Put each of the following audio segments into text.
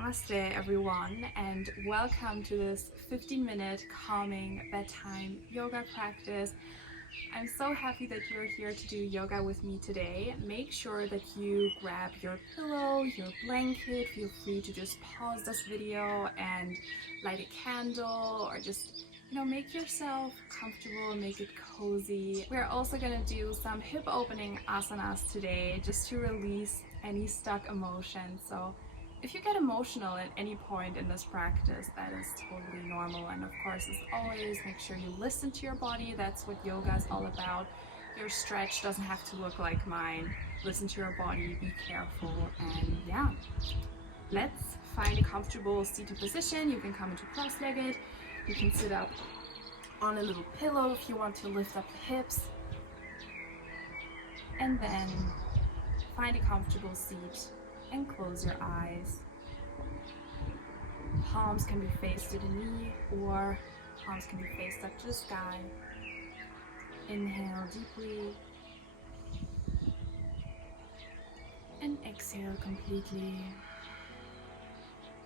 Namaste everyone, and welcome to this 15-minute calming bedtime yoga practice. I'm so happy that you're here to do yoga with me today. Make sure that you grab your pillow, your blanket. Feel free to just pause this video and light a candle, or just make yourself comfortable, make it cozy. We're also gonna do some hip opening asanas today just to release any stuck emotion. So if you get emotional at any point in this practice, that is totally normal. And of course, as always, make sure you listen to your body. That's what yoga is all about. Your stretch doesn't have to look like mine. Listen to your body, be careful, and yeah. Let's find a comfortable seated position. You can come into cross-legged. You can sit up on a little pillow if you want to lift up the hips. And then find a comfortable seat and close your eyes. Palms can be faced to the knee, or palms can be faced up to the sky. Inhale deeply and exhale completely.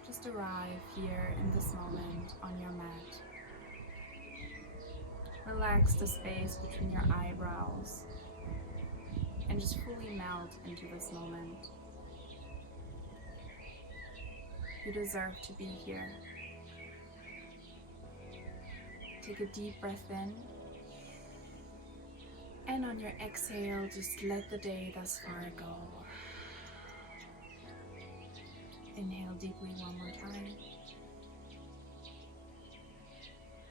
Just arrive here in this moment on your mat. Relax the space between your eyebrows and just fully melt into this moment. You deserve to be here. Take a deep breath in, and on your exhale, just let the day thus far go. Inhale deeply one more time,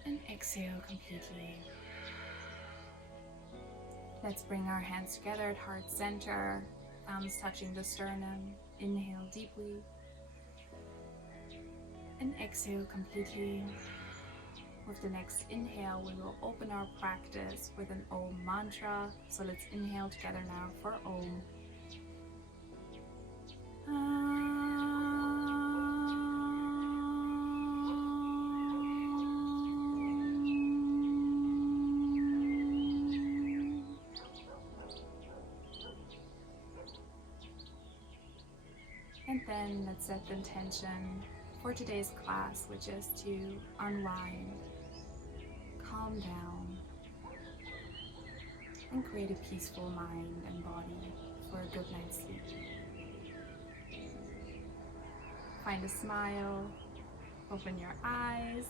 and exhale completely. Let's bring our hands together at heart center, thumbs touching the sternum. Inhale deeply, and exhale completely. With the next inhale, we will open our practice with an Om mantra. So let's inhale together now for Om. And then let's set the intention for today's class, which is to unwind, calm down, and create a peaceful mind and body for a good night's sleep. Find a smile, open your eyes.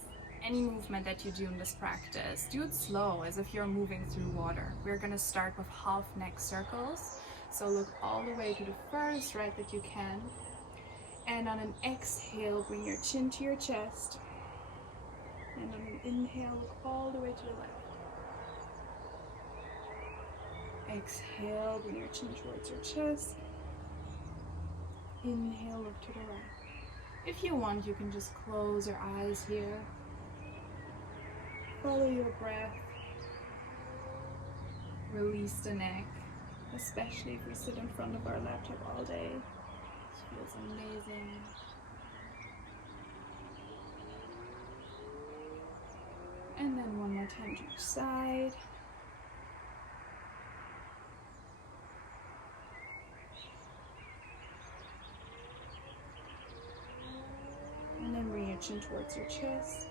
Any movement that you do in this practice, do it slow, as if you're moving through water. We're going to start with half neck circles. So look all the way to the furthest right that you can. And on an exhale, bring your chin to your chest. And on an inhale, look all the way to the left. Exhale, bring your chin towards your chest. Inhale, look to the right. If you want, you can just close your eyes here. Follow your breath. Release the neck, especially if we sit in front of our laptop all day. This feels amazing. And then one more time to each side. And then bring your chin towards your chest.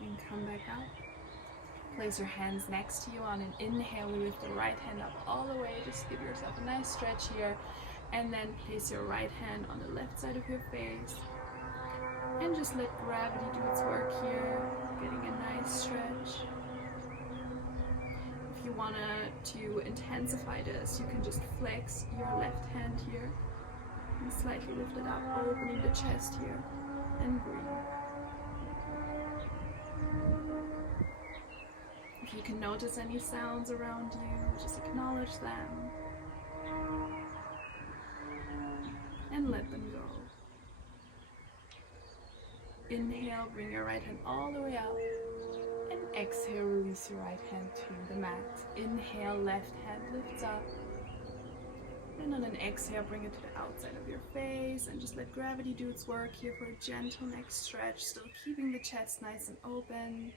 And come back up. Place your hands next to you. On an inhale, we lift the right hand up all the way. Just give yourself a nice stretch here. And then place your right hand on the left side of your face. And just let gravity do its work here, getting a nice stretch. If you want to intensify this, you can just flex your left hand here and slightly lift it up, opening the chest here, and breathe. If you can notice any sounds around you, just acknowledge them and let them go. Inhale, bring your right hand all the way up, and exhale, release your right hand to the mat. Inhale, left hand lifts up, and on an exhale, bring it to the outside of your face, and just let gravity do its work here for a gentle neck stretch, still keeping the chest nice and open.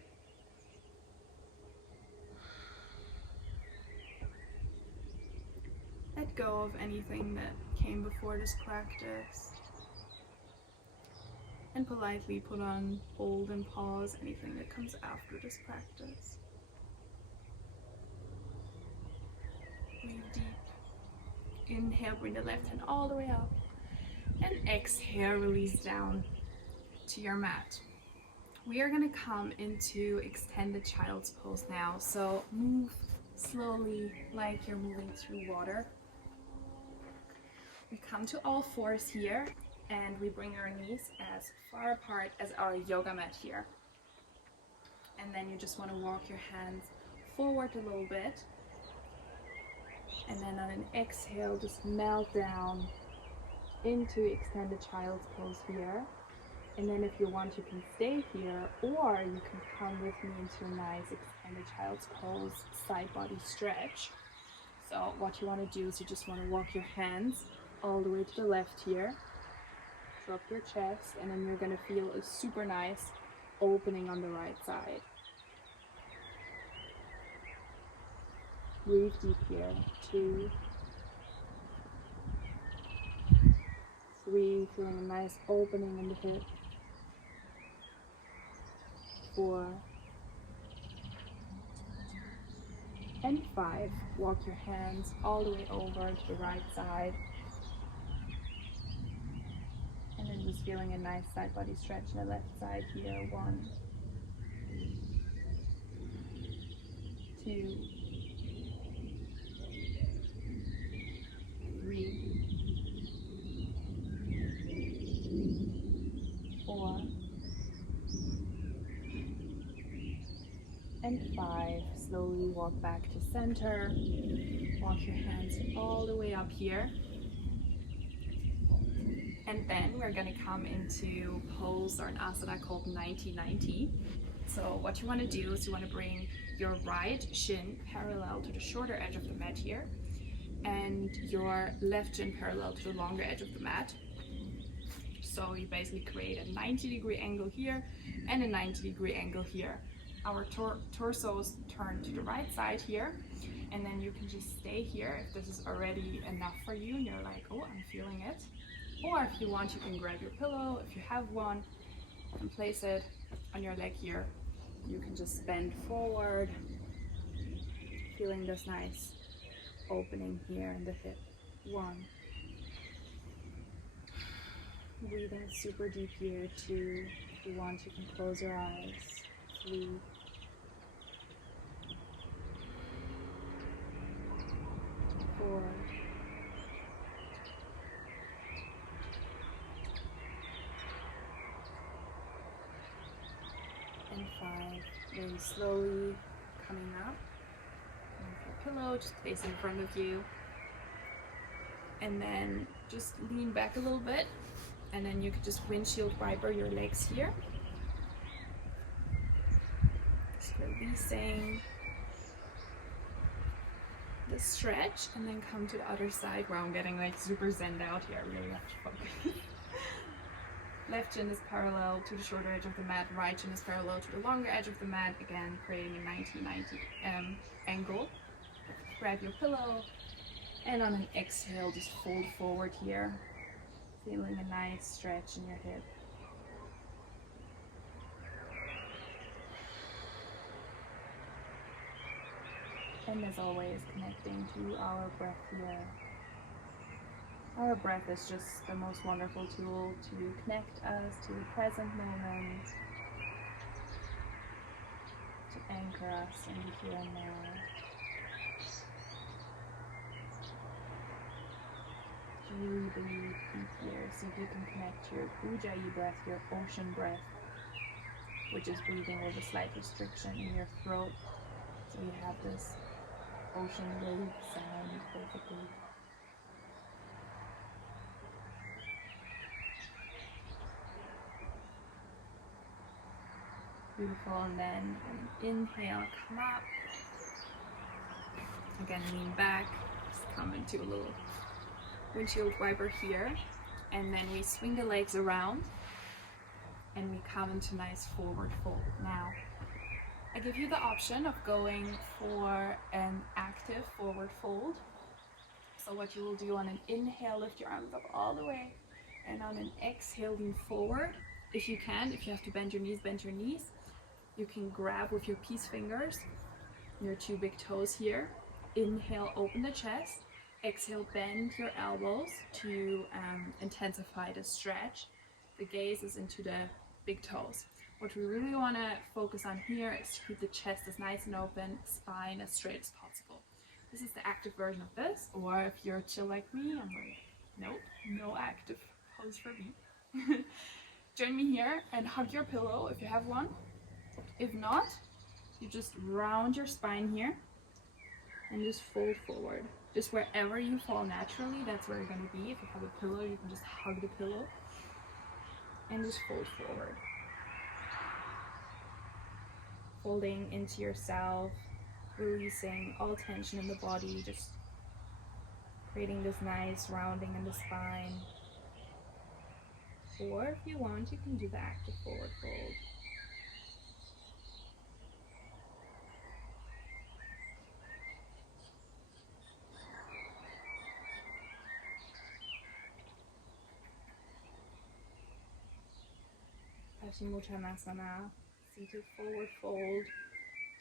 Let go of anything that came before this practice. And politely put on hold and pause anything that comes after this practice. Breathe deep. Inhale, bring the left hand all the way up. And exhale, release down to your mat. We are going to come into extended child's pose now. So move slowly like you're moving through water. We come to all fours here and we bring our knees as far apart as our yoga mat here. And then you just want to walk your hands forward a little bit. And then on an exhale, just melt down into extended child's pose here. And then if you want, you can stay here, or you can come with me into a nice extended child's pose side body stretch. So what you want to do is you just want to walk your hands all the way to the left here. Drop your chest, and then you're going to feel a super nice opening on the right side. Breathe deep here. 2, 3, feeling a nice opening in the hip. 4 and 5. Walk your hands all the way over to the right side. And then just feeling a nice side body stretch on the left side here. 1, 2, 3, 4 and 5. Slowly walk back to center. Walk your hands all the way up here. And then we're going to come into pose or an asana called 90-90. So what you want to do is you want to bring your right shin parallel to the shorter edge of the mat here, and your left shin parallel to the longer edge of the mat. So you basically create a 90-degree angle here and a 90-degree angle here. Our torsos turn to the right side here, and then you can just stay here if this is already enough for you and you're like, oh, I'm feeling it. Or if you want, you can grab your pillow if you have one and place it on your leg here. You can just bend forward, feeling this nice opening here in the hip. 1. Breathing super deep here. 2. If you want, you can close your eyes. 3. 4. And 5. Very slowly coming up. With your pillow, just place in front of you. And then just lean back a little bit. And then you could just windshield wiper your legs here. Just releasing the stretch, and then come to the other side where I'm getting like super zenned out here. I really have to focus. Left shin is parallel to the shorter edge of the mat, right shin is parallel to the longer edge of the mat, again creating a 90-90 angle. Grab your pillow, and on an exhale, just fold forward here, feeling a nice stretch in your hip. And as always, connecting to our breath here. Our breath is just the most wonderful tool to connect us to the present moment, to anchor us in the here and now. Really breathe deep here, so you can connect your Ujjayi breath, your ocean breath, which is breathing with a slight restriction in your throat, so you have this ocean wave sound perfectly. Beautiful, and then inhale, come up. Again, lean back, just come into a little windshield wiper here, and then we swing the legs around and we come into nice forward fold. Now, I give you the option of going for an active forward fold. So what you will do on an inhale, lift your arms up all the way, and on an exhale, lean forward. If you can, if you have to bend your knees, bend your knees. You can grab with your peace fingers, your 2 big toes here. Inhale, open the chest. Exhale, bend your elbows to intensify the stretch. The gaze is into the big toes. What we really want to focus on here is to keep the chest as nice and open, spine as straight as possible. This is the active version of this, or if you're chill like me, I'm like, nope, no active pose for me. Join me here and hug your pillow if you have one. If not, you just round your spine here and just fold forward. Just wherever you fall naturally, that's where you're going to be. If you have a pillow, you can just hug the pillow and just fold forward. Folding into yourself, releasing all tension in the body, just creating this nice rounding in the spine. Or if you want, you can do the active forward fold. Paschimottanasana, seated forward fold.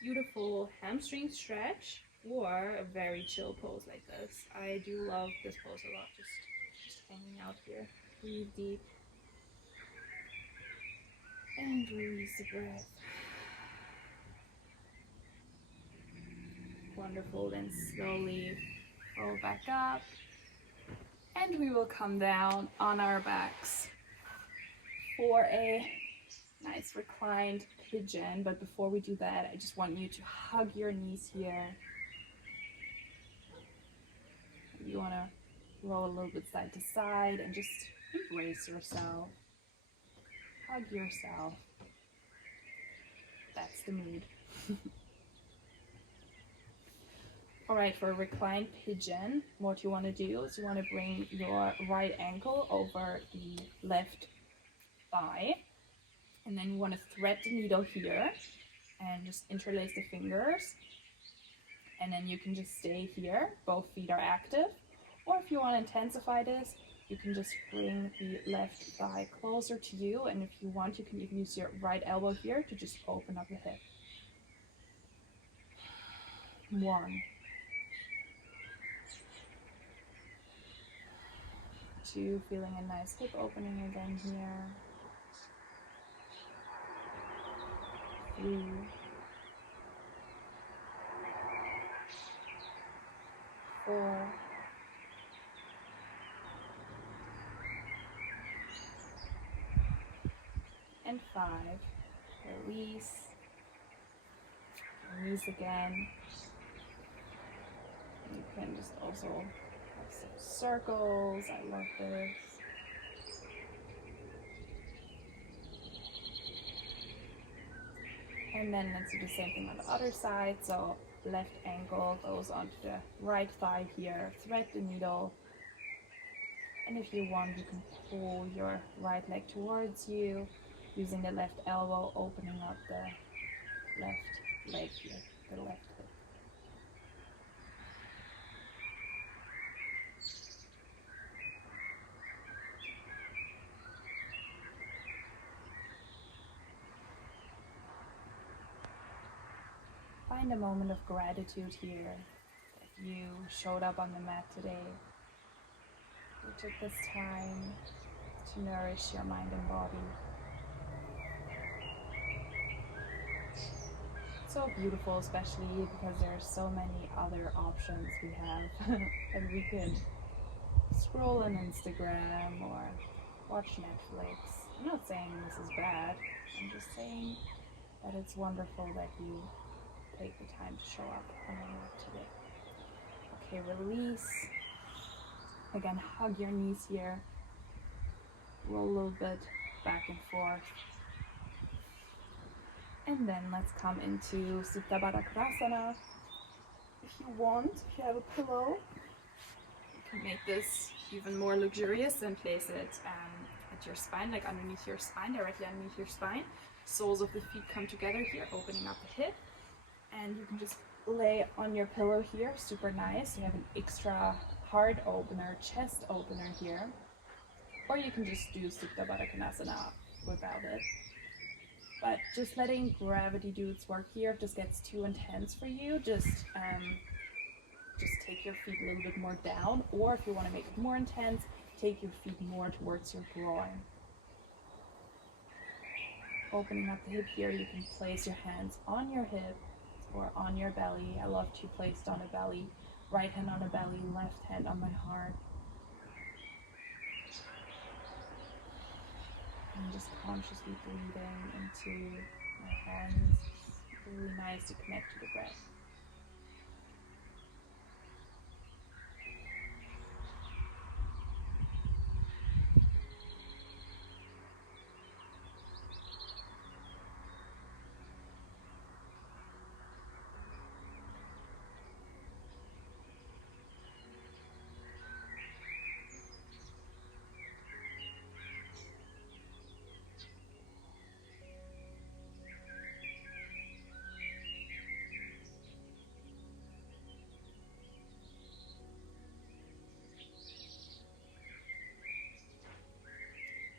Beautiful hamstring stretch, or a very chill pose like this. I do love this pose a lot, just hanging out here. Breathe deep and release the breath. Wonderful. Then slowly roll back up, and we will come down on our backs for a nice reclined pigeon. But before we do that, I just want you to hug your knees here. You want to roll a little bit side to side and just embrace yourself. Hug yourself. That's the mood. Alright, for a reclined pigeon, what you want to do is you want to bring your right ankle over the left thigh. And then you want to thread the needle here and just interlace the fingers. And then you can just stay here. Both feet are active. Or if you want to intensify this, you can just bring the left thigh closer to you. And if you want, you can even use your right elbow here to just open up the hip. 1, 2, feeling a nice hip opening again here. 3, 4, and 5. Release. Release again. You can just also have some circles. I love this. And then let's do the same thing on the other side. So left ankle goes onto the right thigh here. Thread the needle. And if you want, you can pull your right leg towards you, using the left elbow, opening up the left leg here, the left hip. Find a moment of gratitude here that you showed up on the mat today. You took this time to nourish your mind and body. So beautiful, especially because there are so many other options we have. And we could scroll on Instagram or watch Netflix. I'm not saying this is bad. I'm just saying that it's wonderful that you take the time to show up on the mat today. Okay, release. Again, hug your knees here. Roll a little bit back and forth. And then let's come into Supta Baddha Konasana. If you want, if you have a pillow, you can make this even more luxurious and place it at your spine, like underneath your spine, directly underneath your spine. Soles of the feet come together here, opening up the hip. And you can just lay on your pillow here, super nice. You have an extra heart opener, chest opener here. Or you can just do Supta Baddha Konasana without it. But just letting gravity do its work here. If this gets too intense for you, just take your feet a little bit more down. Or if you want to make it more intense, take your feet more towards your groin. Opening up the hip here, you can place your hands on your hip or on your belly. I love to be placed on a belly. Right hand on a belly, left hand on my heart. And just consciously breathing into my hands. It's really nice to connect to the breath.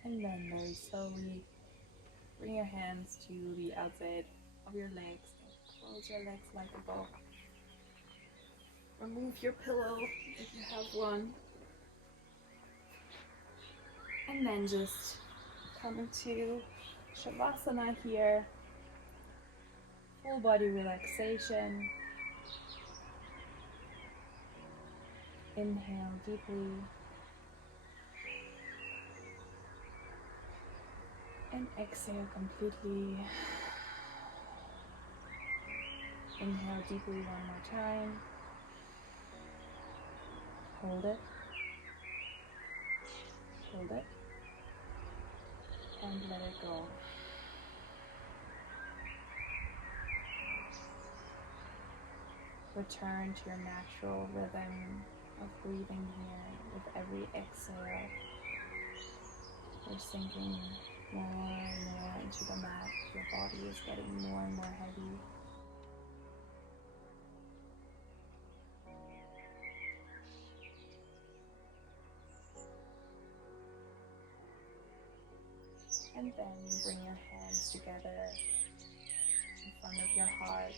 And then very slowly bring your hands to the outside of your legs and close your legs like a bow. Remove your pillow if you have one. And then just come into Shavasana here. Full body relaxation. Inhale deeply. And exhale completely. Inhale deeply one more time. Hold it. Hold it. And let it go. Return to your natural rhythm of breathing here with every exhale. You're sinking more and more into the mat. Your body is getting more and more heavy. And then bring your hands together in front of your heart.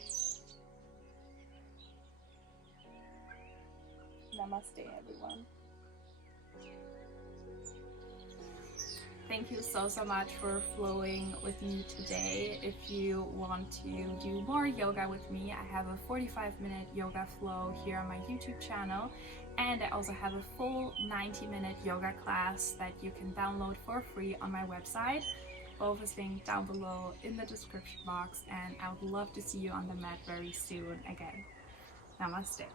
Namaste, everyone. Thank you so much for flowing with me today. If you want to do more yoga with me, I have a 45-minute yoga flow here on my YouTube channel. And I also have a full 90-minute yoga class that you can download for free on my website. Both is linked down below in the description box. And I would love to see you on the mat very soon again. Namaste.